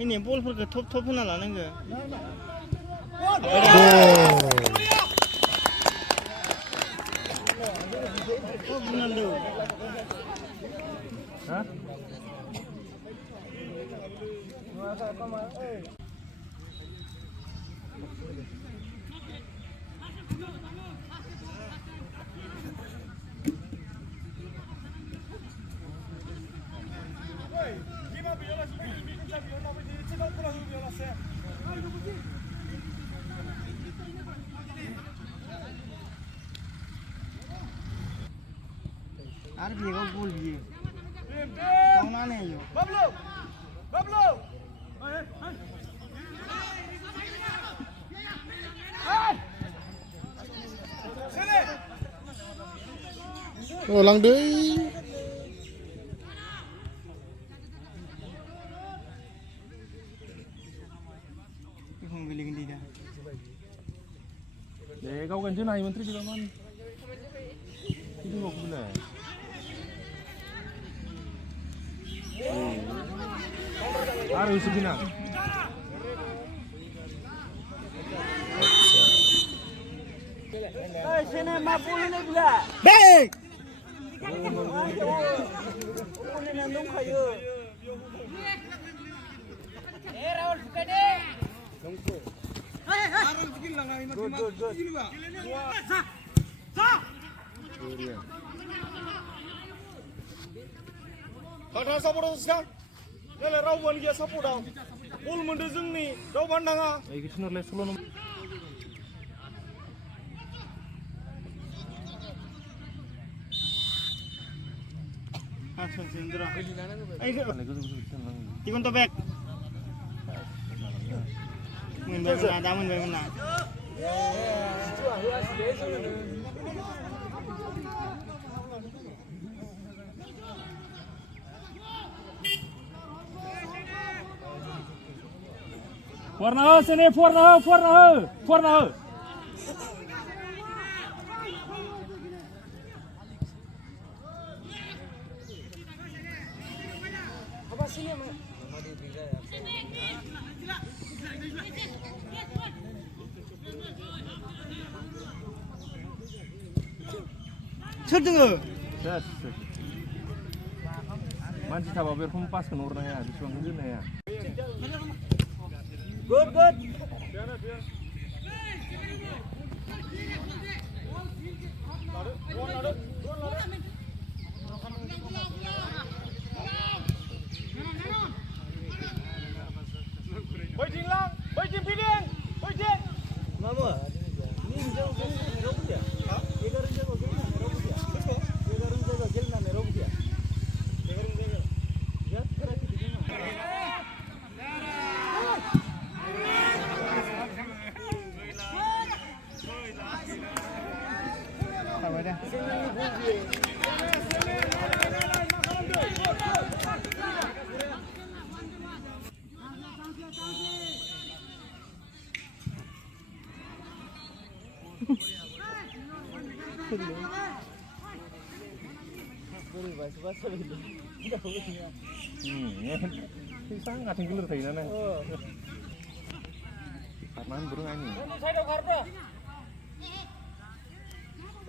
Ini ballफोरखौ थब होना लानांगो Ar biega gol biye. Kauna ne yo. Bablu. Oh lang deui. Ikong biligin dia. Để kau gần chỗ này mình thích cho con. Cái ngục này. Harus segini. Hey, sini mapul ni pula. Baik. Boleh nandung kayu. Raul buka deh. Good. Kata support sekarang. Lele rawan dia support dah. Bol mendezeng ni, raw bandanga. Ini kita nak lesson lo. Sendra. Tikon to back. Mun mana. Warna sini, warna. Apa sini mah? Cerdengar. Yes. Manci coba biar kompas ke nurna ya, di suang gini ya. Good. Waiting pilih. Mama. Ni jauh ke Eropa dia. Egar jago ke Eropa dia. Egar jago ke Eropa dia. Ya, kira kita di mana? Apa dah? Sangat tinggal dari mana? Karena burung angin.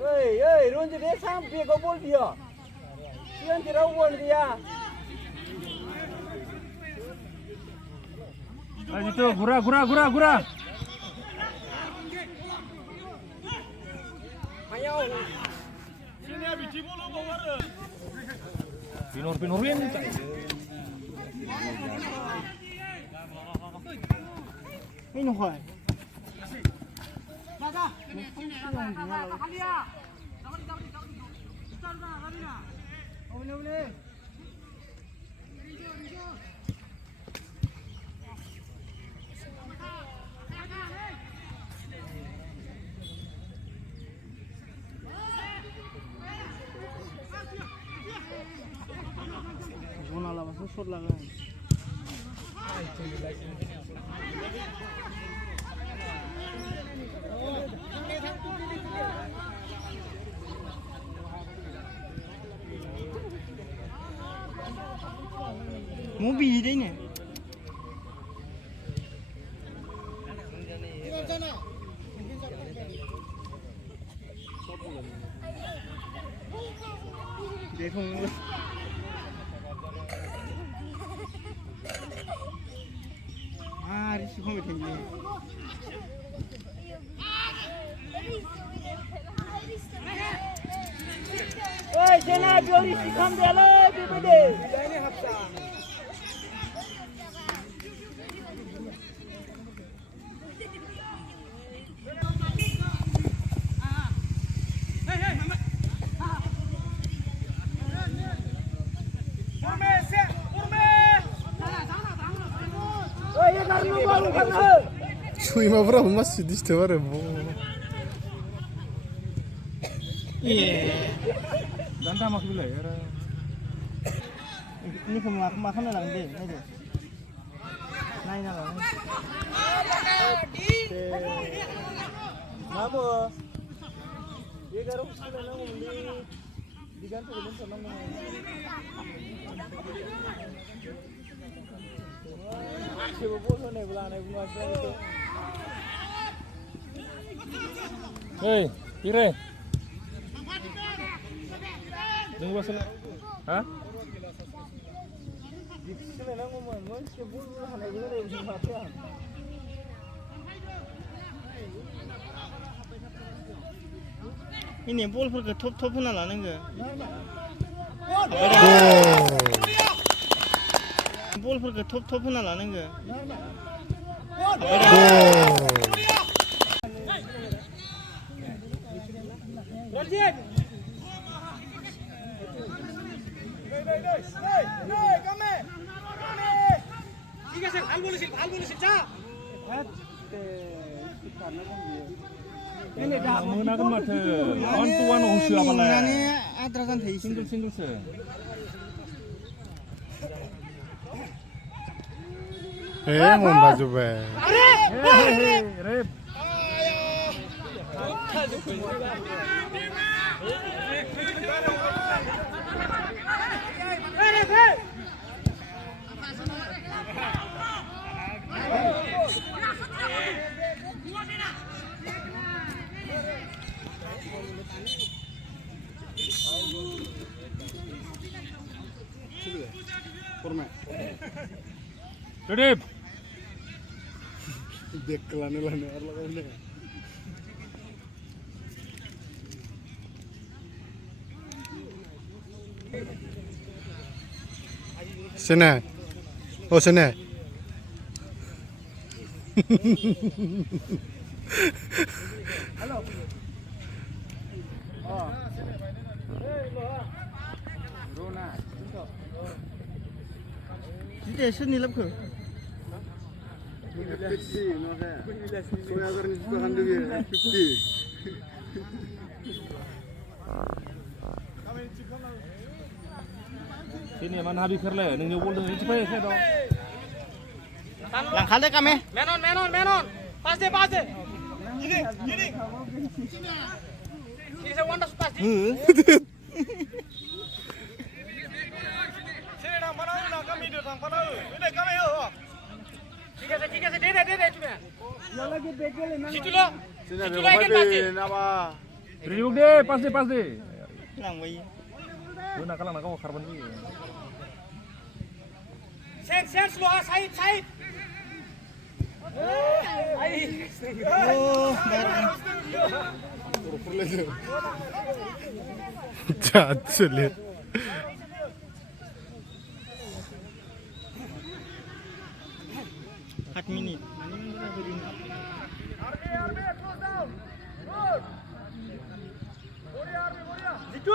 Hey, Ronji dia sampai kau bol dia. Sian tidak bol dia. Nah itu, gura. Ayo. Sini habis cibul lo bawa. Pinurin. Ini kau. Zona lah masuk shot lah kan. Mau beli deh ni. देखो receive खालामबाय थायो ओइ जेना बेयाव receive खालामजायालै बेबायदि हाबसा Suymaफोराबो मासि disturb आरो जानो दामाखै बिलाय आरो इनिखौ मा खालामना लागोन दे नायदो नायना लागोन माबो 11 सोलायनांगौमोनलै बिगानखौ दोनथ'नांगौमोन जेबो बल होनायबो लानायबो नुवासै ओइ इरे जों बासला हा सोलायनांगौमोन मोनसे बल हानायबो होनायबो नुवासै आं इने बलफोरखौ थप होना लानांगो बलफोरखौ थप होना लानांगो मोनागोन माथो 1-1 होसोआबालाय आद्रा जानो थायो सिंगोलसो मोनबाजोब्बाय rape Ready? Dek lane arlaga. Sana. Oh sana. Halo. Oh. Rona. Jadi sini lapku. 50 no है कोई अगर इसको 150 Sini mana habis kerle nunggu bol dengan cepat saya dong langkah deh kami menon pas deh gini ini saya wanda pas di sini nang mana kami dia nang mana ini kami yo ठीक है दे चुके yang lagi bekel situ lo lagi pasti nama Riuk deh pas deh lang wei lu nak kalang nak kau karban ni sen slow Said oh Jahat sulit. minit. Itu.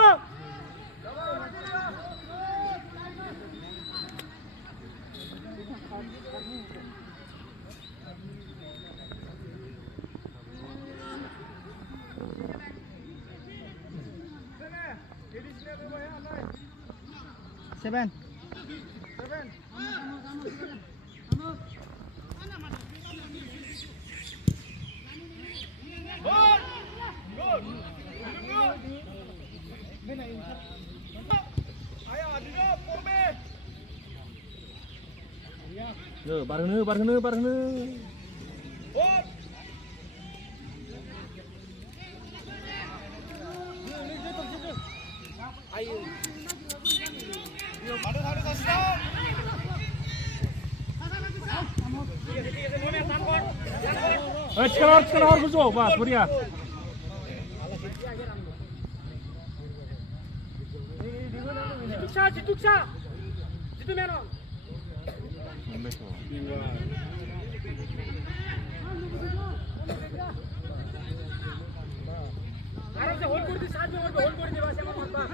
Seven. Bareng. Ada sedang. Sekarang berzo, bas, beriya. Jituksa. Jitu meron. आराम से hold कर दी साथ में hold कर दी बस আমার মারবা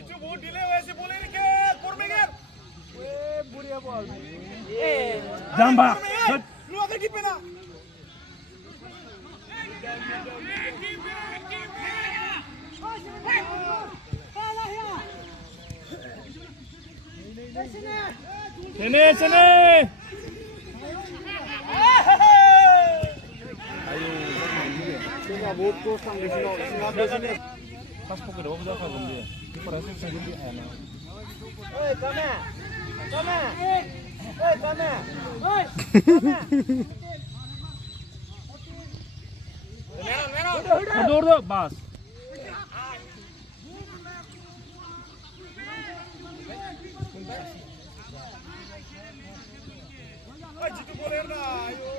Itu बहुत डिले वैसे बोले नहीं के कोरमेगर बुढ़िया ball Jamba. lu akan keep na Sini. बहुत को संग देसिनो Pas pokok dah berapa belum dia? Perasaan saya jadi enak. Oi Kame Oi Kame Udah, bas. jitu boleh na ayo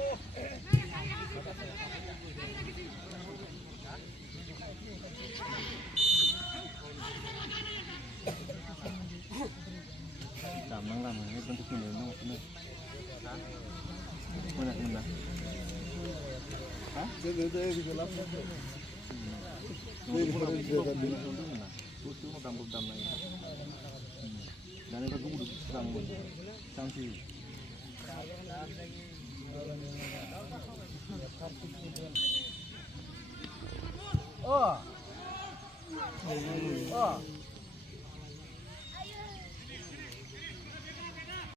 Lama, ini bentuk ini memang benar. Benar. Hah? Itu gelap. Itu mau tambah lagi. Dan itu aku udah sedang sanksi. Oh